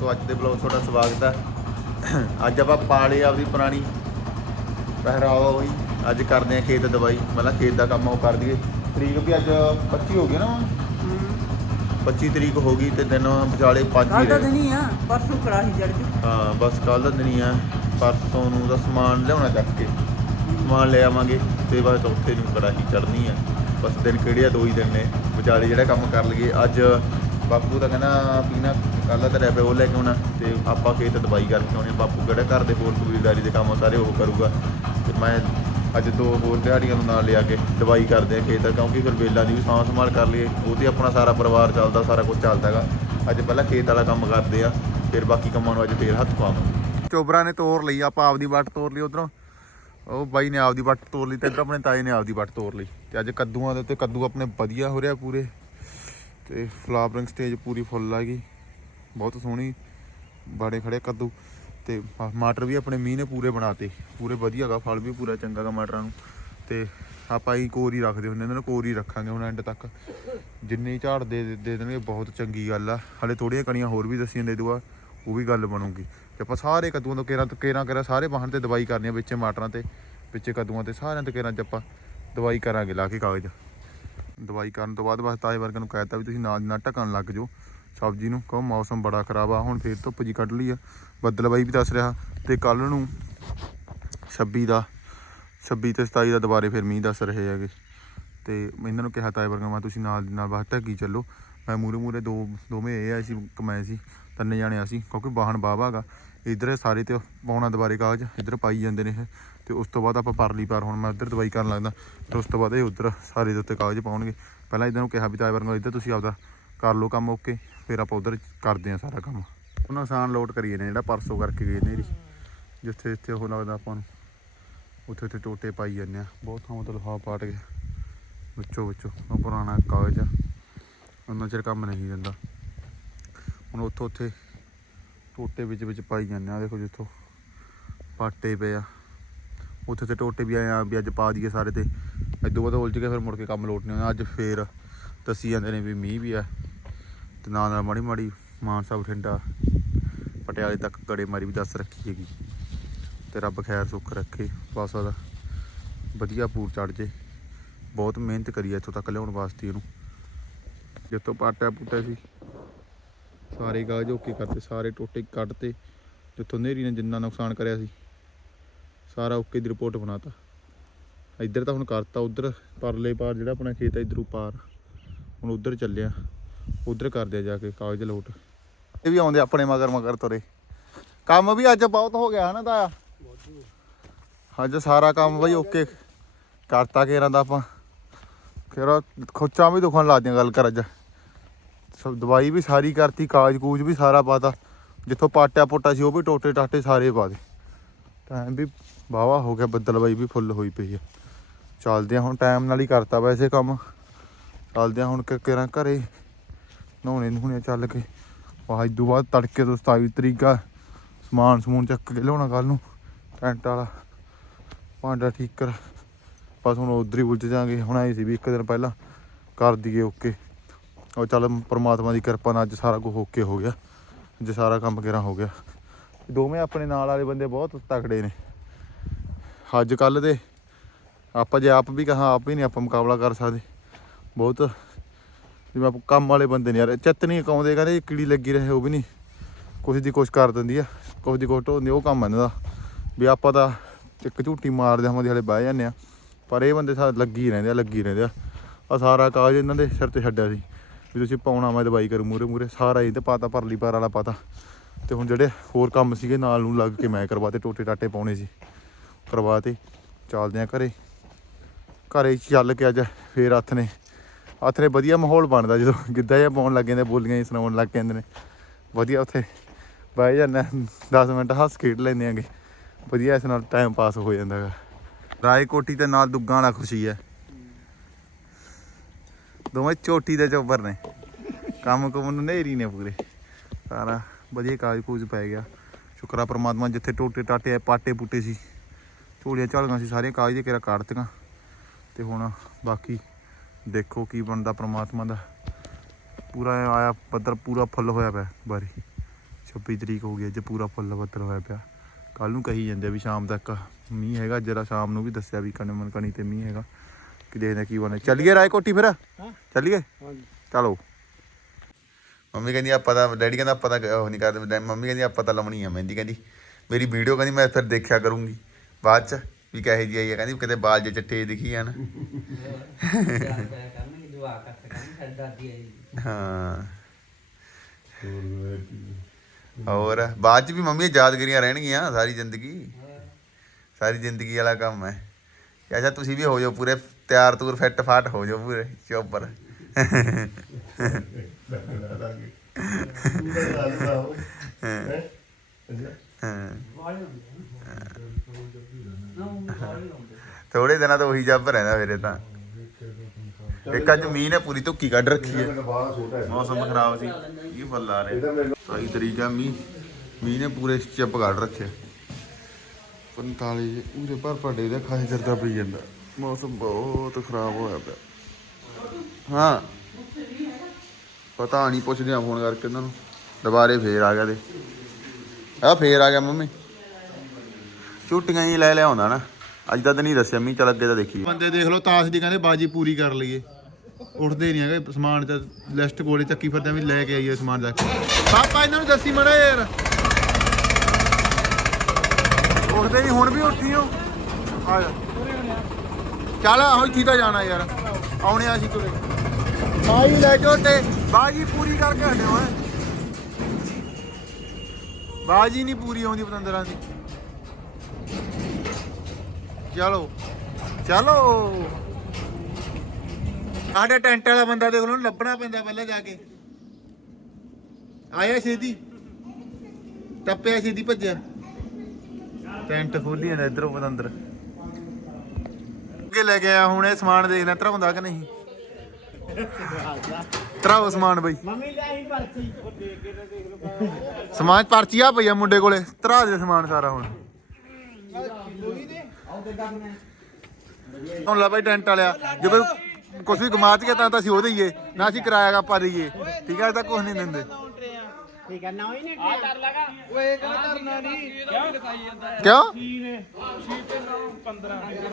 ਦੋਸਤੋ ਅੱਜ ਦੇ ਬਲੌਗ ਤੁਹਾਡਾ ਸਵਾਗਤ ਹੈ ਅੱਜ ਆਪਾਂ ਪਾ ਲਈ ਆਪਦੀ ਪੁਰਾਣੀ ਪਹਿਰਾਵਾ ਹੋਈ। ਅੱਜ ਕਰਦੇ ਆ ਖੇਤ ਦਵਾਈ। ਪਹਿਲਾਂ ਖੇਤ ਦਾ ਕੰਮ ਉਹ ਕਰ ਦਈਏ। ਤਰੀਕ ਵੀ ਅੱਜ 25 ਹੋ ਗਈ ਨਾ 25 ਤਰੀਕ ਹੋ ਗਈ ਤੇ ਦਿਨ ਵਿਚਾਲੇ 5 ਕੱਲ ਹੀ ਦਾ ਦਿਨ ਹੀ ਆ। ਪਰਸੋਂ ਕੜਾਹੀ ਜੜ ਜੂ ਹਾਂ ਬਸ ਕੱਲ ਦਾ ਦਿਨ ਹੀ ਆ। ਪਰਸੋਂ ਨੂੰ ਦਾ ਸਮਾਨ ਲਿਆਉਣਾ ਚੱਕ ਕੇ। ਸਮਾਨ ਲੈ ਆਵਾਂਗੇ। ਤੇ ਬਸ ਚੌਥੇ ਨੂੰ ਕੜਾਹੀ ਚੜਨੀ ਆ। ਬਸ ਦਿਨ ਕਿਹੜੇ ਆ? ਦੋ ਹੀ ਦਿਨ ਨੇ। ਵਿਚਾਲੇ ਜਿਹੜਾ ਕੰਮ ਕਰ ਲਈਏ। ਅੱਜ ਬਾਪੂ ਤਾਂ ਕਹਿੰਦਾ ਪੀਣਾ ਕੱਲ ਦਾ ਰਹਿ ਪਿਆ ਉਹ ਲੈ ਕੇ ਆਉਣਾ ਤੇ ਆਪਾਂ ਖੇਤ ਦਵਾਈ ਕਰਕੇ ਆਉਣੀ ਬਾਪੂ ਕਿਹੜਾ ਘਰ ਦੇ ਹੋਰ ਕਬੀਲਦਾਰੀ ਦੇ ਕੰਮ ਸਾਰੇ ਉਹ ਕਰੂਗਾ। ਤੇ ਮੈਂ ਅੱਜ ਦੋ ਹੋਰ ਦਿਹਾੜੀਆਂ ਨੂੰ ਨਾਲ ਲਿਆ ਕੇ ਦਵਾਈ ਕਰਦੇ ਆ ਖੇਤ, ਕਿਉਂਕਿ ਫਿਰ ਵੇਲਾਂ ਦੀ ਵੀ ਸਾਂਭ ਸੰਭਾਲ ਕਰ ਲਈਏ। ਉਹ ਤੇ ਆਪਣਾ ਸਾਰਾ ਪਰਿਵਾਰ ਚੱਲਦਾ, ਸਾਰਾ ਕੁਝ ਚੱਲਦਾ ਹੈਗਾ। ਅੱਜ ਪਹਿਲਾਂ ਖੇਤ ਵਾਲਾ ਕੰਮ ਕਰਦੇ ਆ, ਫਿਰ ਬਾਕੀ ਕੰਮਾਂ ਨੂੰ ਅੱਜ ਫੇਰ ਹੱਥ ਪਾਵਾਂਗੇ। ਚੋਬਰਾ ਨੇ ਤੋੜ ਲਈ, ਆਪਾਂ ਆਪਦੀ ਵੱਟ ਤੋੜ ਲਈ ਉਧਰੋਂ। ਉਹ ਬਾਈ ਨੇ ਆਪਦੀ ਵੱਟ ਤੋੜ ਲਈ ਤੇ ਇੱਧਰ ਆਪਣੇ ਤਾਏ ਨੇ ਆਪਦੀ ਵੱਟ ਤੋੜ ਲਈ। ਤੇ ਅੱਜ ਕੱਦੂਆਂ ਦੇ ਉੱਤੇ ਕੱਦੂ ਆਪਣੇ ਵਧੀਆ ਹੋ ਰਿਹਾ ਪੂਰੇ। ਤੇ ਫਲਾਵਰਿੰਗ ਸਟੇਜ ਪੂਰੀ ਫੁੱਲ ਆ ਗਈ। ਬਹੁਤ ਸੋਹਣੀ ਬਾੜੇ ਖੜੇ ਕੱਦੂ। ਤੇ ਮ- ਮਟਰ ਵੀ ਆਪਣੇ ਮੀਂਹ ਨੇ ਪੂਰੇ ਬਣਾਤੇ। ਪੂਰੇ ਵਧੀਆ ਗਾ, ਫਲ ਵੀ ਪੂਰਾ ਚੰਗਾ ਗਾ ਮਟਰਾਂ ਨੂੰ। ਤੇ ਆਪਾਂ ਹੀ ਕੋਰੀ ਰੱਖਦੇ ਹੁੰਦੇ ਇਹਨਾਂ ਨੂੰ ਕੋਰੀ ਰੱਖਾਂਗੇ ਹੁਣ ਐਂਡ ਤੱਕ। ਜਿੰਨੀ ਝਾੜ ਦੇ ਦੇ ਦੇਣਗੇ, ਬਹੁਤ ਚੰਗੀ ਗੱਲ ਆ। ਹਲੇ ਥੋੜੀਆਂ ਕਣੀਆਂ ਹੋਰ ਵੀ ਦੱਸੀਆਂ ਦੇ ਦੂਆ, ਉਹ ਵੀ ਗੱਲ ਬਣੂਗੀ। ਤੇ ਆਪਾਂ ਸਾਰੇ ਕੱਦੂਆਂ ਤੋਂ ਕੇਰਾਂ ਤੋਂ ਕੇਰਾਂ ਕੇਰਾਂ ਸਾਰੇ ਵਾਹਣ ਤੇ ਦਵਾਈ ਕਰਨੀ ਆ ਵਿੱਚੇ ਮਟਰਾਂ ਤੇ, ਵਿੱਚੇ ਕੱਦੂਆਂ ਤੇ ਸਾਰਿਆਂ ਤੇ ਕੇਰਾਂ ਚ ਆਪਾਂ ਦਵਾਈ ਕਰਾਂਗੇ, ਲਾ ਕੇ ਕਾਗਜ਼। ਦਵਾਈ ਕਰਨ ਤੋਂ ਬਾਅਦ ਬਸ ਤਾਏ ਵਰਗਾ ਨੂੰ ਕਹਿਤਾ ਵੀ ਤੁਸੀਂ ਨਾਲ ਨਾਲ ਢੱਕਣ ਲੱਗ ਜਾਓ। ਸਬਜ਼ੀ ਨੂੰ ਕਹੋ ਮੌਸਮ ਬੜਾ ਖਰਾਬ ਆ, ਹੁਣ ਫੇਰ ਧੁੱਪ ਜੀ ਕੱਢ ਲਈ ਆ। ਬੱਦਲ ਵੀ ਦੱਸ ਰਿਹਾ ਤੇ ਕੱਲ ਨੂੰ 26 ਦਾ 26 ਤੇ 27 ਦਾ ਦੁਬਾਰੇ ਫਿਰ ਮੀਂਹ ਦੱਸ ਰਹੇ ਹੈਗੇ। ਤੇ ਇਹਨਾਂ ਨੂੰ ਕਿਹਾ ਤਾਏ ਵਰਗਾ ਮੈਂ ਤੁਸੀਂ ਨਾਲ ਦੀ ਨਾਲ ਬਸ ਢੱਕੀ ਚੱਲੋ। ਮੈਂ ਮੂਰੇ ਮੂਰੇ ਦੋ, ਦੋਵੇਂ ਇਹ ਆਏ ਸੀ ਕਮਾਏ ਸੀ। ਤਿੰਨ ਜਾਣੇ ਅਸੀਂ, ਕਿਉਂਕਿ ਵਾਹਨ ਬਾਵਾ ਹੈਗਾ। ਇਧਰ ਸਾਰੇ ਤੇ ਪਾਉਣਾ ਦੁਬਾਰੇ ਕਾਗਜ਼, ਇਧਰ ਪਾਈ ਜਾਂਦੇ ਨੇ ਇਹ। ਤੇ ਉਸ ਤੋਂ ਬਾਅਦ ਆਪਾਂ ਪਰਲੀ ਪਾਰ, ਹੁਣ ਮੈਂ ਉਧਰ ਦਵਾਈ ਕਰਨ ਲੱਗਦਾ। ਤੇ ਉਸ ਤੋਂ ਬਾਅਦ ਇਹ ਉਧਰ ਸਾਰੇ ਦੇ ਉੱਤੇ ਕਾਗਜ਼ ਪਾਉਣਗੇ। ਪਹਿਲਾਂ ਇਹਨਾਂ ਨੂੰ ਕਿਹਾ ਵੀ ਤਾਏ ਵਰਗਾ ਇੱਧਰ ਤੁਸੀਂ ਆਪਦਾ ਕਰ ਲਓ ਕੰਮ ਓਕੇ, ਫਿਰ ਆਪਾਂ ਉਧਰ ਕਰਦੇ ਆ ਸਾਰਾ ਕੰਮ। ਉਹਨਾਂ ਆਸਾਨ ਲੋਡ ਕਰੀਏ ਨੇ, ਜਿਹੜਾ ਪਰਸੋਂ ਕਰਕੇ ਗਏ ਨੇਰੀ ਜਿੱਥੇ ਜਿੱਥੇ ਉਹ ਲੱਗਦਾ ਆਪਾਂ ਨੂੰ, ਉੱਥੇ ਉੱਥੇ ਟੋਟੇ ਪਾਈ ਜਾਂਦੇ ਆ। ਬਹੁਤ ਥਾਂ ਤੋਂ ਲਫਾ ਪਾਟ ਗਿਆ ਵਿੱਚੋਂ ਵਿੱਚੋਂ, ਉਹ ਪੁਰਾਣਾ ਕਾਗਜ਼ ਆ। ਉਹਨਾਂ ਚਿਰ ਕੰਮ ਨਹੀਂ ਦਿੰਦਾ। ਹੁਣ ਉੱਥੋਂ ਉੱਥੇ ਟੋਟੇ ਵਿੱਚ ਵਿੱਚ ਪਾਈ ਜਾਂਦੇ ਆ। ਦੇਖੋ ਜਿੱਥੋਂ ਪਾਟੇ ਪਏ ਆ। ਉੱਥੇ ਤੇ ਟੋਟੇ ਵੀ ਆਏ ਆ ਵੀ ਅੱਜ ਪਾ ਦਈਏ ਸਾਰੇ ਤੇ। ਇਦੋਂ ਬਾਅਦ ਉਲਝ ਕੇ ਫਿਰ ਮੁੜ ਕੇ ਕੰਮ ਲੋਟ ਨਹੀਂ ਆਉਂਦਾ ਅੱਜ ਫੇਰ ਦੱਸੀ ਜਾਂਦੇ ਨੇ ਵੀ ਮੀਂਹ ਵੀ ਆ। ਤੇ ਨਾਲ ਨਾਲ ਮਾੜੀ ਮਾੜੀ ਮਾਨਸਾ ਬਠਿੰਡਾ, ਪਟਿਆਲੇ ਤੱਕ ਗੜੇ ਮਾਰੀ ਵੀ ਦੱਸ ਰੱਖੀ ਹੈਗੀ। ਤੇ ਰੱਬ ਖੈਰ ਸੁੱਖ ਰੱਖੇ। ਬਸ ਉਹਦਾ ਵਧੀਆ ਪੂਰ ਚੜ ਜੇ। ਬਹੁਤ ਮਿਹਨਤ ਕਰੀ ਆ ਇੱਥੋਂ ਤੱਕ ਲਿਆਉਣ ਵਾਸਤੇ ਇਹਨੂੰ ਜਿੱਥੋਂ ਪਾਟਿਆ ਪੁੱਟਿਆ ਸੀ ਸਾਰੇ ਕਾਗਜ਼ ਓਕੇ ਕਰਤੇ, ਸਾਰੇ ਟੋਟੇ ਕੱਢਤੇ ਜਿੱਥੋਂ ਨੇਰੀ ਨੇ ਜਿੰਨਾ ਨੁਕਸਾਨ ਕਰਿਆ ਸੀ, ਸਾਰਾ ਓਕੇ ਦੀ ਰਿਪੋਰਟ ਬਣਾਤਾ। ਇੱਧਰ ਤਾਂ ਹੁਣ ਕਰਤਾ ਉਧਰ, ਪਰਲੇ ਪਾਰ ਜਿਹੜਾ ਆਪਣਾ ਖੇਤ ਹੈ ਇਧਰੋਂ ਪਾਰ। ਹੁਣ ਉਧਰ ਚੱਲਿਆ ਉਧਰ ਕਰਦੇ ਜਾ ਕੇ ਕਾਗਜ਼ ਲੋਟ। ਇਹ ਵੀ ਆਉਂਦੇ ਆਪਣੇ ਮਗਰ ਮਗਰ ਤੁਰੇ। ਕੰਮ ਵੀ ਅੱਜ ਬਹੁਤ ਹੋ ਗਿਆ ਹਨਾ ਤਾਇਆ? ਅੱਜ ਸਾਰਾ ਕੰਮ ਬਈ ਓਕੇ ਕਰਤਾ ਕੇਰਾਂ ਦਾ ਆਪਾਂ। ਖੇਰਾ ਖੋਚਾਂ ਵੀ ਦੁਖਣ ਲੱਗਦੀਆਂ ਗੱਲ ਕਰ ਅੱਜ। ਸਭ ਦਵਾਈ ਵੀ ਸਾਰੀ ਕਰਤੀ, ਕਾਜ਼ ਕੂਜ ਵੀ ਸਾਰਾ ਪਾਤਾ ਜਿੱਥੋਂ ਪਾਟਿਆ ਪੋਟਾ ਸੀ, ਉਹ ਵੀ ਟੋਟੇ ਟਾਟੇ ਸਾਰੇ ਪਾ ਦੇ। ਟਾਈਮ ਵੀ ਵਾਹਵਾ ਹੋ ਗਿਆ, ਬੱਦਲ ਬਾਈ ਵੀ ਫੁੱਲ ਹੋਈ ਪਈ ਆ। ਚੱਲਦੇ ਆ ਹੁਣ ਟਾਈਮ ਨਾਲ ਹੀ ਕਰਤਾ ਵੈਸੇ ਕੰਮ। ਚੱਲਦੇ ਆ ਹੁਣ ਕਿ ਘਰੇ, ਨਹਾਉਣੇ ਨਹਾਉਣੇ ਚੱਲ ਕੇ। ਵਾਹ ਇਦੋਂ ਬਾਅਦ ਤੜਕੇ ਤੋਂ 27 ਤਰੀਕ ਆ। ਸਮਾਨ ਸਮੂਨ ਚੱਕ ਕੇ ਲਿਆਉਣਾ ਕੱਲ ਨੂੰ, ਟੈਂਟ ਵਾਲਾ। ਭਾਂਡਾ ਠੀਕ ਕਰ। ਬਸ ਹੁਣ ਉਧਰ ਹੀ ਉਲਝ ਜਾਾਂਗੇ। ਹੁਣ ਆਏ ਸੀ ਵੀ ਇੱਕ ਦਿਨ ਪਹਿਲਾਂ, ਕਰ ਦਈਏ ਓਕੇ। ਉਹ ਚੱਲ ਪ੍ਰਮਾਤਮਾ ਦੀ ਕਿਰਪਾ ਨਾਲ ਅੱਜ ਸਾਰਾ ਕੁਝ ਓਕੇ ਹੋ ਗਿਆ। ਅੱਜ ਸਾਰਾ ਕੰਮ ਕਿਹੜਾ ਹੋ ਗਿਆ। ਦੋਵੇਂ ਆਪਣੇ ਨਾਲ ਵਾਲੇ ਬੰਦੇ ਬਹੁਤ ਤਕੜੇ ਨੇ। ਅੱਜ ਕੱਲ ਦੇ ਆਪਾਂ ਜੇ ਆਪ ਵੀ ਕਹਾ, ਆਪ ਹੀ ਨਹੀਂ ਆਪਾਂ ਮੁਕਾਬਲਾ ਕਰ ਸਕਦੇ। ਬਹੁਤ ਜਿਵੇਂ ਆਪਾਂ ਕੰਮ ਵਾਲੇ ਬੰਦੇ ਨੇ ਯਾਰ, ਚਿੱਤ ਨਹੀਂ ਕਾਉਂਦੇ ਕਹਿੰਦੇ ਕੀੜੀ ਲੱਗੀ ਰਹੇ, ਉਹ ਵੀ ਨਹੀਂ। ਕੁਛ ਦੀ ਕੁਛ ਕਰ ਦਿੰਦੀ ਆ, ਕੁਛ ਦੀ ਕੁਛ ਢੋਂਦੀ ਉਹ ਕੰਮ ਇਹਨਾਂ ਦਾ। ਵੀ ਆਪਾਂ ਤਾਂ ਇੱਕ ਝੂਟੀ ਮਾਰਦੇ ਹਾਂ ਹਲੇ ਬਹਿ ਜਾਂਦੇ ਆ। ਪਰ ਇਹ ਬੰਦੇ ਸਾ, ਲੱਗੀ ਰਹਿੰਦੇ ਆ, ਲੱਗੀ ਰਹਿੰਦੇ ਆ। ਆ ਸਾਰਾ ਕਾਜ ਇਹਨਾਂ ਦੇ ਸਿਰ ਤੇ ਛੱਡਿਆ ਸੀ। ਵੀ ਤੁਸੀਂ ਪਾਉਣਾ ਮੈਂ ਦਵਾਈ ਕਰੂ ਮੂਰੇ ਮੂਰੇ ਸਾਰਾ ਇਹ ਤੇ ਪਾਤਾ ਪਰਲੀ ਪਾਰ ਵਾਲਾ ਪਾਤਾ ਤੇ। ਹੁਣ ਜਿਹੜੇ ਹੋਰ ਕੰਮ ਸੀਗੇ ਨਾਲ ਨੂੰ ਲੱਗ ਕੇ ਮੈਂ ਕਰਵਾਤੇ, ਟੋਟੇ ਟਾਟੇ ਪਾਉਣੇ ਸੀ। ਕਰਵਾਤੇ, ਚੱਲਦੇ ਆ ਘਰੇ। ਘਰੇ ਚੱਲ ਕੇ ਅੱਜ ਫੇਰ ਹੱਥ ਨੇ ਹੱਥ ਨੇ ਵਧੀਆ ਮਾਹੌਲ ਬਣਦਾ ਜਦੋਂ ਗਿੱਧਾ ਜਿਹਾ ਪਾਉਣ ਲੱਗ ਜਾਂਦੇ, ਬੋਲੀਆਂ ਹੀ ਸੁਣਾਉਣ ਲੱਗ ਜਾਂਦੇ ਨੇ। ਵਧੀਆ ਉੱਥੇ ਬਹਿ ਜਾਂਦਾ 10 ਮਿੰਟ ਹੱਸ ਖੇਡ ਲੈਂਦੇ ਆਂਗੇ। ਵਧੀਆ ਇਸ ਨਾਲ ਟਾਈਮ ਪਾਸ ਹੋ ਜਾਂਦਾ ਹੈਗਾ। ਰਾਏ ਕੋਟੀ ਤੇ ਨਾਲ ਦੁੱਗਾਂ ਵਾਲਾ ਖੁਸ਼ੀ ਹੈ। ਦੋਵੇਂ ਚੋਟੀ ਦੇ ਚੋਬਰ ਨੇ। ਕੰਮ ਕੁਮ ਨੂੰ ਨੇਰੀ ਨੇ ਪੂਰੇ। ਸਾਰਾ ਵਧੀਆ ਕਾਜ ਕੂਜ ਪੈ ਗਿਆ। ਸ਼ੁਕਰਾ ਪ੍ਰਮਾਤਮਾ ਜਿੱਥੇ ਟੋਟੇ ਟਾਟੇ ਪਾਟੇ ਪੁੱਟੇ ਸੀ। ਝੋਲੀਆਂ ਝਾਲੀਆਂ ਸੀ, ਸਾਰੀਆਂ ਕਾਗਜ਼ ਦੇ ਕਿਰਾ ਕੱਢਤੀਆਂ ਤੇ ਹੁਣ ਬਾਕੀ ਦੇਖੋ ਕੀ ਬਣਦਾ ਪ੍ਰਮਾਤਮਾ ਦਾ। ਪੂਰਾ ਆਇਆ ਪੱਧਰ, ਪੂਰਾ ਫੁੱਲ ਹੋਇਆ ਪਿਆ ਬਾਰੀ। 26 ਤਰੀਕ ਹੋ ਗਈ, ਅੱਜ ਪੂਰਾ ਫੁੱਲ ਬੱਦਲ ਹੋਇਆ ਪਿਆ। ਕੱਲ ਨੂੰ ਕਹੀ ਜਾਂਦੇ ਆ ਵੀ ਸ਼ਾਮ ਤੱਕ ਮੀਂਹ ਹੈਗਾ, ਜਰਾ ਸ਼ਾਮ ਨੂੰ ਵੀ ਦੱਸਿਆ ਵੀ ਕਣੇ ਮਨ ਕਣੀ ਤੇ ਮੀਂਹ ਹੈਗਾ। ਕਿ ਦੇਖਦੇ ਆ ਕੀ ਬਣੇ ਚੱਲੀਏ ਰਾਏ ਕੋਠੀ ਫਿਰ? ਚੱਲੀਏ ਚਲੋ ਮੰਮੀ ਕਹਿੰਦੀ ਆਪਾਂ ਤਾਂ ਡੈਡੀ ਕਹਿੰਦਾ ਆਪਾਂ ਤਾਂ ਉਹ ਨਹੀਂ ਕਰਦੇ ਡੈ- ਮੰਮੀ ਕਹਿੰਦੀ ਆਪਾਂ ਤਾਂ ਲਾਉਣੀ ਆ ਮਹਿੰਦੀ ਕਹਿੰਦੀ ਮੇਰੀ ਵੀਡੀਓ ਕਹਿੰਦੀ ਮੈਂ ਫਿਰ ਦੇਖਿਆ ਕਰੂੰਗੀ। ਬਾਅਦ ਚ ਵੀ ਕਹੇ ਜੀ ਆਈ ਆ ਕਹਿੰਦੀ ਕਿਤੇ ਬਾਲ ਜੇ ਚੱਟੇ ਦਿਖੀ ਕਰਨਗੇ ਸਾਡੀ ਦਾਦੀ ਆਈ ਹਾਂ ਹੋਰ ਬਾਅਦ ਚ ਵੀ ਮੰਮੀ ਇਹ ਯਾਦਗਾਰੀਆਂ ਰਹਿਣਗੀਆਂ ਸਾਰੀ ਜ਼ਿੰਦਗੀ। ਸਾਰੀ ਜ਼ਿੰਦਗੀ ਵਾਲਾ ਕੰਮ ਹੈ। ਅੱਛਾ ਤੁਸੀਂ ਵੀ ਹੋ ਜਾਓ ਪੂਰੇ ਤਿਆਰ ਤੂਰ ਫਿੱਟ ਫਾਟ ਹੋ ਜਾਓ ਪੂਰੇ ਚੋਪਰ। ਥੋੜੇ ਦਿਨਾਂ ਤੋਂ ਉਹੀ ਜੱਬ ਰਹਿੰਦਾ ਮੇਰੇ ਤਾਂ। ਇੱਕ ਅੱਜ ਮੀਂਹ ਨੇ ਪੂਰੀ ਧੁੱਕੀ ਕੱਢ ਰੱਖੀ ਹੈ। ਮੌਸਮ ਖਰਾਬ ਸੀ। ਇਹ ਫੁੱਲ ਆ ਰਹੇ। ਸਹੀ ਤਰੀਕਾ ਮੀਂਹ। ਮੀਂਹ ਨੇ ਪੂਰੇ ਚਿੱਪ ਕੱਢ ਰੱਖਿਆ 45 ਜੇ ਉਹਦੇ ਪਰ ਪੜੇ ਦਾ ਖਾਈ ਕਰਦਾ ਪਈ ਜਾਂਦਾ। ਮੌਸਮ ਬਹੁਤ ਖਰਾਬ ਹੋਇਆ ਪਿਆ। ਹਾਂ। ਪਤਾ ਨਹੀਂ ਪੁੱਛਦੇ ਆ ਫੋਨ ਕਰਕੇ ਇਹਨਾਂ ਨੂੰ। ਦੁਬਾਰੇ ਫੇਰ ਆ ਗਿਆ ਦੇ ਆ ਫੇਰ ਆ ਗਿਆ ਮੰਮੀ। ਛੁੱਟੀਆਂ ਹੀ ਲੈ ਲੈ ਆਉਂਦਾ ਨਾ। ਅੱਜ ਤਾਂ ਨਹੀਂ ਦੱਸਿਆ ਮੀਂਹ ਚੱਲ ਅੱਗੇ ਤਾਂ ਦੇਖੀ ਬੰਦੇ ਦੇਖ ਲਓ ਤਾਸ਼ ਦੀ ਕਹਿੰਦੇ ਬਾਜੀ ਪੂਰੀ ਕਰ ਲਈਏ। ਉੱਠਦੇ ਨਹੀਂ ਹੈਗੇ ਸਮਾਨ ਤੇ ਲਿਸਟ ਕੋਲੇ ਚੱਕੀ ਫਿਰਦੇ ਵੀ ਲੈ ਕੇ ਆਈਏ ਸਮਾਨ ਜਾ ਕੇ। ਪਾਪਾ ਇਹਨਾਂ ਨੂੰ ਦੱਸੀ ਮੜਾ ਯਾਰ। ਉੱਠਦੇ ਨਹੀਂ ਹੁਣ ਵੀ ਉੱਠੀ ਹੋ ਆ ਜਾ। ਚੱਲ ਆਹੋ ਇੱਥੇ ਤਾਂ ਜਾਣਾ ਯਾਰ। ਆਉਣੇ ਆ ਅਸੀਂ ਤੁਰੇ। ਮਾਈ ਲੈ ਝੋਟੇ ਬਾਜੀ ਪੂਰੀ ਕਰਕੇ ਹਟਿਓ ਹੈ ਬਾਜੀ ਨਹੀਂ ਪੂਰੀ ਆਉਂਦੀ ਪਤੰਦਰਾਂ ਦੀ। ਚਲੋ ਚਲੋ। ਸਾਡੇ ਟੈਂਟ ਵਾਲਾ ਬੰਦਾ ਦੇਖ ਲਓ, ਉਹਨੂੰ ਲੱਭਣਾ ਪੈਂਦਾ ਪਹਿਲਾਂ ਜਾ ਕੇ। ਆਇਆ ਛੇਤੀ। ਟੱਪਿਆ ਛੇਤੀ ਭੱਜਿਆ। ਟੈਂਟ ਖੋਲੀ ਜਾਂਦਾ ਇਧਰੋਂ ਪਤੰਦਰ। ਅੱਗੇ ਲੈ ਕੇ ਆਇਆ ਹੁਣ ਇਹ ਸਮਾਨ ਦੇਖਣਾ ਧਰਾਉਂਦਾ ਕਿ ਨਹੀਂ? ਧਰਾਓ ਸਮਾਨ ਬਈ। ਮੰਮੀ ਲਿਆਈ ਪਰਚੀ। ਸਮਾਨ ਪਰਚੀ ਆ ਪਈ ਆ ਮੁੰਡੇ ਕੋਲੇ ਧਰਾ ਦੇ ਸਮਾਨ ਸਾਰਾ ਹੁਣ। ਹੁਣ ਲਾ ਬਾਈ ਟੈਂਟ ਵਾਲਿਆ ਜੇ ਕੋਈ ਕੁਝ ਵੀ ਗਮਾਤ ਗਿਆ ਤਾਂ ਤਾਂ ਅਸੀਂ ਉਹ ਦਈਏ ਨਾ ਅਸੀਂ ਕਿਰਾਇਆ ਆਪਾਂ ਦਈਏ। ਠੀਕ ਹੈ ਇਹ ਤਾਂ ਕੁਝ ਨਹੀਂ ਦਿੰਦੇ। ਠੀਕ ਹੈ ਨਾ ਹੀ ਨਹੀਂ ਆ ਕਰ ਲਗਾ। ਕਿਉਂ?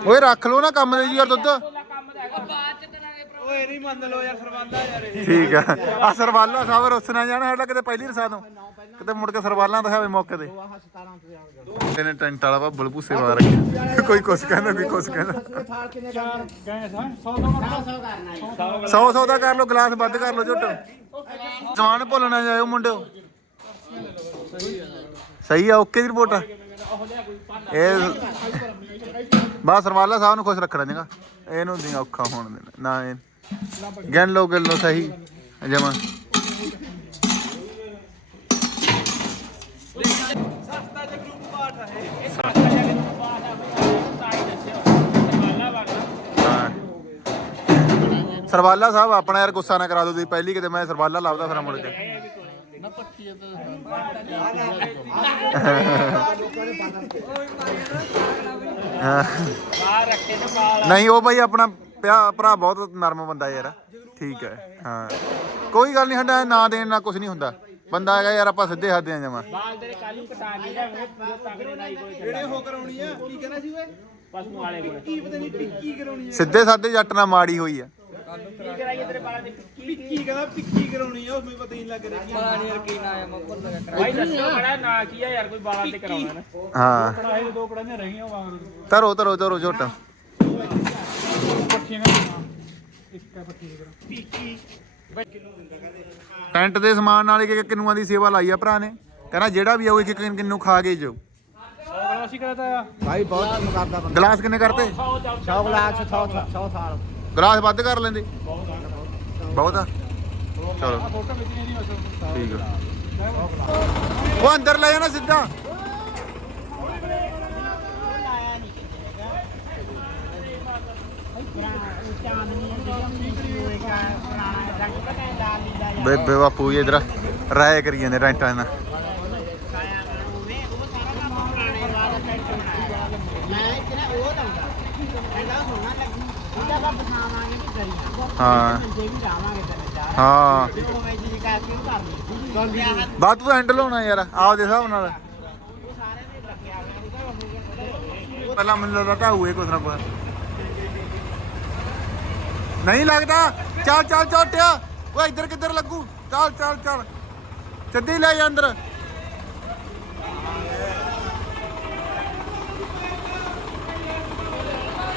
ਓਏ ਰੱਖ ਲਓ ਨਾ ਕੰਮ ਦੇ ਜੀ ਯਾਰ ਦੁੱਧ ਓਏ ਨਹੀਂ ਮੰਨ ਲਓ ਯਾਰ ਸਰਵਾਲਾ ਯਾਰ ਠੀਕ ਆ। ਆ ਸਰਵਾਲਾ ਸਾਹਿਬ ਰੁੱਸਣਾ ਜਾਣਾ ਸਾਡਾ ਕਿਤੇ ਪਹਿਲੀ ਰਸਾ ਤੋਂ। ਕਿਤੇ ਮੁੜ ਕੇ ਸਰਵਾਲਾਂ ਦਿਖਾਵੇ ਮੌਕੇ ਤੇ। ਇਹਨੇ ਟੈਂਟ ਵਾਲਾ ਭੂਸੇ ਮਾਰ ਰੱਖਿਆ ਕੋਈ ਕੁਛ ਕਹਿੰਦਾ ਕੋਈ ਕੁਛ ਕਹਿੰਦਾ। ਸੌ ਸੌ ਦਾ ਕਰ ਲਓ ਗਲਾਸ ਵੱਧ ਕਰ ਲਓ ਝੁੱਟ। ਸਮਾਨ ਭੁੱਲ ਨਾ ਜਾਇਓ ਮੁੰਡਿਓ। ਸਹੀ ਆ ਓਕੇ ਦੀ ਰਿਪੋਰਟ ਇਹ ਬਸ ਸਰਵਾਲਾ ਸਾਹਿਬ ਨੂੰ ਖੁਸ਼ ਰੱਖਣਾ ਚੰਗਾ ਇਹਨੂੰ ਨਹੀਂ ਔਖਾ ਹੋਣ ਦੇਣਾ, ਨਾ ਇਹ। ਗਿਣ ਲਓ ਗਿਣ ਲਓ, ਸਹੀ। ਜਮਾ। ਹਾਂ। ਸਰਵਾਲਾ ਸਾਹਿਬ, ਆਪਣਾ ਯਾਰ ਗੁੱਸਾ ਨਾ ਕਰਾ ਦਿਓ ਤੁਸੀਂ। ਪਹਿਲੀ ਕਿਤੇ ਮੈਂ ਸਰਵਾਲਾ ਲੱਭਦਾ ਫਿਰ ਮੁੜ ਕੇ। ਨਹੀਂ ਉਹ ਬਾਈ ਆਪਣਾ ਪਿਆ- ਭਰਾ ਬਹੁਤ ਨਰਮ ਬੰਦਾ ਯਾਰ। ਠੀਕ ਹੈ ਹਾਂ। ਕੋਈ ਗੱਲ ਨਹੀਂ ਸਾਡਾ ਨਾ ਦੇਣ ਨਾਲ ਕੁਝ ਨਹੀਂ ਹੁੰਦਾ। ਬੰਦਾ ਹੈਗਾ ਯਾਰ ਆਪਾਂ ਸਿੱਧੇ ਹੱਥ ਆ ਜਮਾ। ਬਾਲ ਤੇਰੇ ਕੱਲ ਨੂੰ ਕਟਾ ਕੇ ਲਿਆਵੇ ਪੂਰੇ ਤਗੜੇ ਨਾਲ ਹੀ ਕੋਈ ਜਿਹੜੇ ਉਹ ਕਰਾਉਣੀ ਆ? ਕੀ ਕਹਿੰਦਾ ਸੀ ਓਏ? ਪਸ਼ੂ ਵਾਲੇ ਕੋਲ। ਕੀ ਪਤਾ ਨਹੀਂ ਟਿੱਕੀ ਕਰਾਉਣੀ ਆ। ਸਿੱਧੇ ਸਾਦੇ ਜੱਟ ਨਾਲ ਮਾੜੀ ਹੋਈ ਆ। ਕੀ ਕਰਾਈਏ ਤੇਰੇ ਬਾਲਾਂ ਦੀ ਕੀ ਟਿੱਕੀ ਕਹਿੰਦਾ ਟਿੱਕੀ ਕਰਾਉਣੀ ਆ ਉਸ ਮੈਨੂੰ ਪਤਾ ਹੀ ਨਹੀਂ ਲੱਗ ਰਿਹਾ ਪਤਾ ਨਹੀਂ ਯਾਰ ਕੀ ਨਾ ਆ ਮੈਂ ਭੁੱਲ ਗਿਆ ਭਾਈ ਦੱਸੋ ਬੜਾ ਨਾ ਕੀ ਆ ਯਾਰ ਕੋਈ ਬਾਲਾਂ ਤੇ ਕਰਾਉਣਾ ਨਾ ਹਾਂ ਕੜਾਹੇ ਦੋ ਕੜਾਹੀਆਂ ਰਹੀਆਂ ਵਾਂਗ ਧਰੋ ਧਰੋ ਧਰੋ ਝੋਟ ਪੱਠੀਆਂ ਨਾ ਇੱਕ ਪੱਠੀ ਕਰਾ ਟੈਂਟ ਦੇ ਸਮਾਨ ਨਾਲ ਇੱਕ ਇੱਕ ਕਿੰਨੂਆਂ ਦੀ ਸੇਵਾ ਲਾਈ ਆ ਭਰਾ ਨੇ ਕਹਿੰਦਾ ਜਿਹੜਾ ਵੀ ਆਊ ਇੱਕ ਇੱਕ ਕਿੰਨੂ ਖਾ ਕੇ ਜਾਓ ਅਸੀਂ ਕਹਤਾ ਭਾਈ ਬਹੁਤ ਮੁਕਾਬਲਾ ਬੰਦਾ ਗਲਾਸ ਕਿੰਨੇ ਕਰਤੇ 100 ਗਲਾਸ 100 100 ਥਾਲ ਗਲਾਸ ਵੱਧ ਕਰ ਲੈਂਦੇ। ਬਹੁਤ ਆ ਚਲੋ। ਠੀਕ ਆ। ਉਹ ਅੰਦਰ ਲੈ ਜਾਣਾ ਸਿੱਧਾ। ਬੇਬੇ ਬਾਪੂ ਜੀ ਇਧਰ ਰਾਇ ਕਰੀ ਜਾਂਦੇ ਟੈਂਟਾਂ ਨਾਲ ਮੈਂ ਕਿਹਾ ਉਹ ਲਾਉਂਦਾ ਕਹਿੰਦਾ ਸੋਨਾ ਲੱਗੂ ਉਹਦਾ ਆਪਾਂ ਬਸਾਵਾਂਗੇ ਨਹੀਂ ਕਰੀਆਂ ਹਾਂ। ਜੇ ਹਾਂ। ਬਾਤ ਤੂੰ ਹੈਂਡਲ ਹੋਣਾ ਯਾਰ, ਆਪਦੇ ਹਿਸਾਬ ਨਾਲ। ਪਹਿਲਾਂ ਮੈਨੂੰ ਲੱਗਦਾ ਢਾਊਏ ਕੁਛ ਨਾ ਕੁਛ। ਨਹੀਂ ਲੱਗਦਾ। ਚੱਲ ਚੱਲ ਝੋਟਿਆ ਓਏ, ਇੱਧਰ ਕਿੱਧਰ ਲੱਗੂ? ਚੱਲ ਚੱਲ ਚੱਲ। ਸਿੱਧੀ ਲੈ ਜਾ ਅੰਦਰ।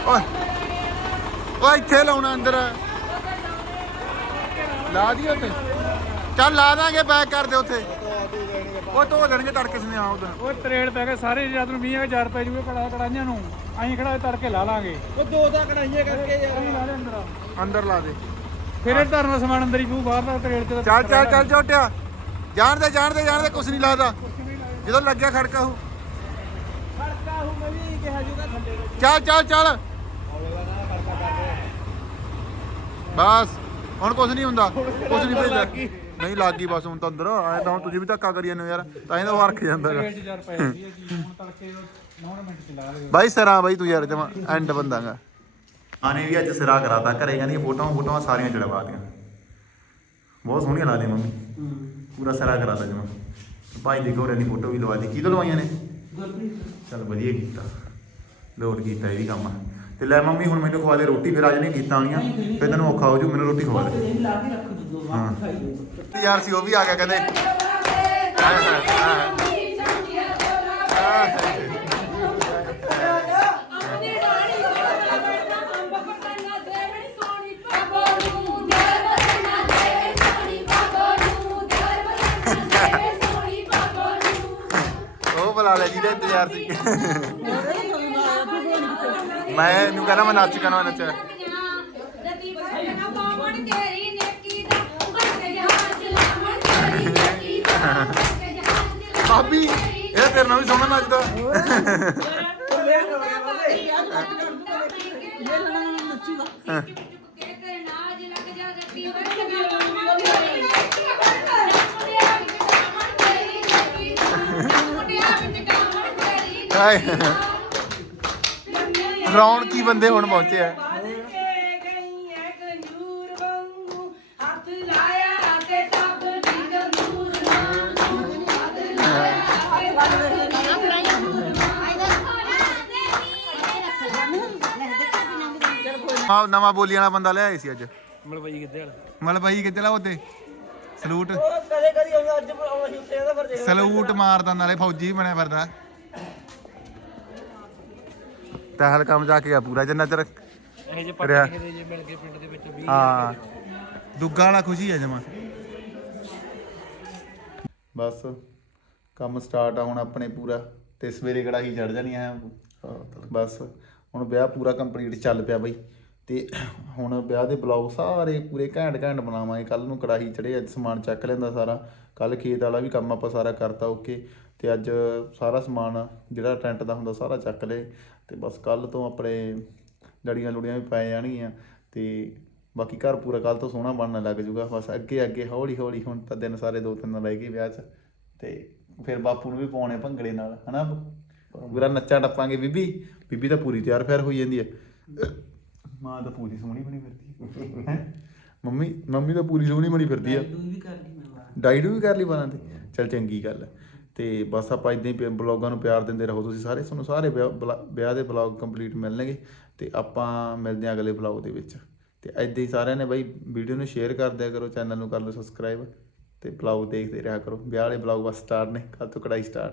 ਓਏ ਓਏ, ਇੱਥੇ ਲਾਉਣਾ ਅੰਦਰ। ਲਾ ਦੀ ਉੱਥੇ। ਚੱਲ ਲਾ ਦਾਂਗੇ ਬੈਕ ਕਰ ਦੇ ਉੱਥੇ। ਉਹ ਧੋ ਦੇਣਗੇ ਤੜਕੇ ਸਨੇ ਆ ਉਹ ਤਰੇੜ ਪੈ ਕੇ ਸਾਰੇ ਜਦ ਨੂੰ 20000 ਪੈ ਜੂਗੇ ਕੜਾ ਕੜਾਈਆਂ ਨੂੰ। ਅਸੀਂ ਕਿਹੜਾ ਤੜਕੇ ਲਾ ਲਾਂਗੇ। ਉਹ ਦੋ ਤਾਂ ਕੜਾਈਆਂ ਕਰਕੇ ਯਾਰ। ਦੇ ਅੰਦਰ। ਅੰਦਰ ਲਾ ਦੇ। ਫਿਰ ਇਹ ਧਰਨ ਦਾ ਸਮਾਨ ਅੰਦਰ ਹੀ ਪੂ ਬਾਹਰ ਦਾ ਤਰੇੜ ਤੇ ਚੱਲ ਚੱਲ ਚੱਲ ਝੋਟਿਆ ਜਾਣ ਦੇ ਜਾਣ ਦੇ ਜਾਣ ਦੇ ਕੁਛ ਨਹੀਂ ਲੱਗਦਾ। ਜਦੋਂ ਲੱਗਿਆ ਖੜਕਾ ਹੋ ਖੜਕਾ ਹੂੰ ਮੈਂ ਵੀ ਕਿਹਾ ਜੂਗਾ ਥੱਲੇ। ਚੱਲ ਚੱਲ ਚੱਲ। ਬਸ। ਹੁਣ ਕੁਛ ਨਹੀਂ ਹੁੰਦਾ ਕੁਛ ਨਹੀਂ ਭੇਜਦਾ। ਨਹੀਂ ਲੱਗ ਗਈ ਬਸ ਹੁਣ ਤਾਂ ਅੰਦਰ। ਆਏ ਤਾਂ ਹੁਣ ਤੁਸੀਂ ਵੀ ਧੱਕਾ ਕਰੀ ਜਾਂਦੇ ਹੋ ਯਾਰ। ਤਾਂ ਉਹ ਹਰਖ ਜਾਂਦਾ ਹੈਗਾ। ਤਰੇੜ 'ਚ ਯਾਰ ਪੈ ਜਾਂਦੀ ਹੈ ਜੀ ਹੁਣ ਤੜਕੇ 9 ਮਿੰਟ ਚ ਲਾ ਦੇ ਬਾਈ ਸਰਾਂ ਬਾਈ ਤੂੰ ਯਾਰ ਜਮਾ ਐਂਡ ਬੰਦਾਗਾ ਆਨੇ ਵੀ ਅੱਜ ਸਿਰਾ ਕਰਾਤਾ ਘਰੇ ਕਹਿੰਦੀ ਫੋਟੋਆਂ ਫੋਟੋਆਂ ਸਾਰੀਆਂ ਚੜਵਾਤੀਆਂ ਬਹੁਤ ਸੋਹਣੀਆਂ ਲੱਗਦੀਆਂ ਮੰਮੀ। ਪੂਰਾ ਸਿਰਾ ਕਰਾਤਾ ਜਮਾ। ਭਾਈ ਦੀ ਘੋੜੇ ਦੀ ਫੋਟੋ ਵੀ ਲਵਾ ਦੀ ਕਿਹਦੋਂ ਲਵਾਈਆਂ ਨੇ? ਚਲ ਵਧੀਆ ਕੀਤਾ। ਲੋਡ ਕੀਤਾ ਇਹ ਵੀ ਕੰਮ। ਤੇ ਲੈ ਮੰਮੀ ਹੁਣ ਮੈਨੂੰ ਖਵਾ ਦੇ ਰੋਟੀ ਫਿਰ ਅੱਜ ਨਹੀਂ ਕੀਤਾ ਆਣੀਆਂ ਫਿਰ ਤੈਨੂੰ ਔਖਾ ਹੋ ਜੂ ਮੈਨੂੰ ਰੋਟੀ ਖਵਾ ਦੇ ਲਾ ਕੇ ਰੱਖ ਦੋ ਹਾਂ। ਤੇ ਯਾਰ ਸੀ ਉਹ ਵੀ ਆ ਗਿਆ ਕਹਿੰਦੇ। ਉਹ ਬੁਲਾ ਲੈ ਜਿਹਦਾ ਇੰਤਜ਼ਾਰ ਸੀ ਮੈਂ ਇਹਨੂੰ ਕਹਿੰਦਾ ਮੈਂ ਨੱਚ ਕਰਾਂ ਨੱਚ। ਭਾਬੀ, ਇਹ ਤੇਰੇ ਨਾਲ ਵੀ ਸੋਹਣਾ ਨੱਚਦਾ। ਹਾਏ। ਰੌਣਕੀ ਕੀ ਬੰਦੇ ਹੁਣ ਪਹੁੰਚੇ ਆ। ਆ ਨਵਾਂ ਬੋਲੀ ਵਾਲਾ ਬੰਦਾ ਲਿਆਏ ਸੀ ਅੱਜ। ਮਲਵਈ ਕਿੱਥੇ ਵਾਲਾ ਮਤਲਬ ਭਾਈ ਕਿੱਥੇ ਲਾ ਉਹਦੇ ਸਲੂਟ। ਉਹ ਕਦੇ ਕਦੀ ਆਉਂਦਾ ਅੱਜ ਆਉਂਦਾ ਸੀ ਉੱਤੇ ਇਹਦਾ ਫਿਰ ਦੇਖ ਸਲੂਟ ਮਾਰਦਾ ਨਾਲੇ ਫੌਜੀ ਬਣਿਆ ਫਿਰਦਾ। ਤਹਿਲ ਕੰਮ ਜਾ ਕੇ ਆ ਪੂਰਾ ਜਿੰਨਾ ਚਿਰ ਇਹ ਜੇ ਰਿਹਾ। ਪੱਕੇ ਦੇ ਜੇ ਮਿਲ ਗਏ ਪਿੰਡ ਦੇ ਵਿੱਚ 20 ਹਾਂ। ਦੁੱਗਾ ਵਾਲਾ ਖੁਸ਼ੀ ਹੈ ਜਮਾ। ਬਸ ਕੰਮ ਸਟਾਰਟ ਆ ਹੁਣ ਆਪਣੇ ਪੂਰਾ ਤੇ ਸਵੇਰੇ ਕੜਾਹੀ ਚੜ ਜਾਣੀ ਆ। ਬਸ ਹੁਣ ਵਿਆਹ ਪੂਰਾ ਕੰਪਲੀਟ ਚੱਲ ਪਿਆ ਬਈ। ਤੇ ਹੁਣ ਵਿਆਹ ਦੇ ਬਲੌਗ ਸਾਰੇ ਪੂਰੇ ਘੈਂਟ ਘੈਂਟ ਬਣਾਵਾਂਗੇ। ਕੱਲ ਨੂੰ ਕੜਾਹੀ ਚੜੇ ਅੱਜ ਸਮਾਨ ਚੱਕ ਲੈਂਦਾ ਸਾਰਾ। ਕੱਲ ਖੇਤ ਵਾਲਾ ਵੀ ਕੰਮ ਆਪਾਂ ਸਾਰਾ ਕਰਤਾ ਓਕੇ। ਤੇ ਅੱਜ ਸਾਰਾ ਸਮਾਨ ਜਿਹੜਾ ਟੈਂਟ ਦਾ ਹੁੰਦਾ ਸਾਰਾ ਚੱਕ ਲਏ। ਤੇ ਬਸ ਕੱਲ ਤੋਂ ਆਪਣੇ ਲੜੀਆਂ ਲੁੜੀਆਂ ਵੀ ਪੈ ਜਾਣਗੀਆਂ ਤੇ ਬਾਕੀ ਘਰ ਪੂਰਾ ਕੱਲ ਤੋਂ ਸੋਹਣਾ ਬਣਨ ਲੱਗ ਜੂਗਾ ਬਸ ਅੱਗੇ ਅੱਗੇ ਹੌਲੀ ਹੌਲੀ ਹੁਣ ਤਾਂ ਦਿਨ ਸਾਰੇ ਦੋ ਤਿੰਨ ਰਹਿ ਗਏ ਵਿਆਹ 'ਚ ਤੇ ਫਿਰ ਬਾਪੂ ਨੂੰ ਵੀ ਪਾਉਣੇ ਭੰਗੜੇ ਨਾਲ ਹਨਾ? ਪੂਰਾ ਨੱਚਾ ਟੱਪਾਂਗੇ ਬੀਬੀ ਬੀਬੀ ਤਾਂ ਪੂਰੀ ਤਿਆਰ ਫੈਰ ਹੋਈ ਜਾਂਦੀ ਹੈ। ਮਾਂ ਤਾਂ ਪੂਰੀ ਸੋਹਣੀ ਬਣੀ ਫਿਰਦੀ ਹੈ। ਮੰਮੀ ਮੰਮੀ ਤਾਂ ਪੂਰੀ ਸੋਹਣੀ ਬਣੀ ਫਿਰਦੀ ਆ ਡਾਈਟ ਵੀ ਕਰ ਲਈ ਬਾਲਾਂ ਤੇ। ਚਲ ਚੰਗੀ ਗੱਲ ਹੈ। ਤੇ ਬਸ ਆਪਾਂ ਇਦਾਂ ਹੀ ਬਲੌਗਾਂ ਨੂੰ ਪਿਆਰ ਦਿੰਦੇ ਰਹੋ ਤੁਸੀਂ ਸਾਰੇ। ਤੁਹਾਨੂੰ ਸਾਰੇ ਵਿਆਹ, ਬਲਾ- ਵਿਆਹ ਦੇ ਬਲੌਗ ਕੰਪਲੀਟ ਮਿਲਣਗੇ ਤੇ ਆਪਾਂ ਮਿਲਦੇ ਹਾਂ ਅਗਲੇ ਬਲੌਗ ਦੇ ਵਿੱਚ। ਤੇ ਇਦਾਂ ਹੀ ਸਾਰਿਆਂ ਨੇ ਬਾਈ ਵੀਡੀਓ ਨੂੰ ਸ਼ੇਅਰ ਕਰ ਦਿਆ ਕਰੋ, ਚੈਨਲ ਨੂੰ ਕਰ ਲਓ ਸਬਸਕ੍ਰਾਈਬ ਤੇ ਬਲੌਗ ਦੇਖਦੇ ਰਿਹਾ ਕਰੋ। ਵਿਆਹ ਵਾਲੇ ਬਲੌਗ ਬਸ ਸਟਾਰਟ ਨੇ ਕੱਲ ਤੋਂ ਕੜਾਈ ਸਟਾਰਟ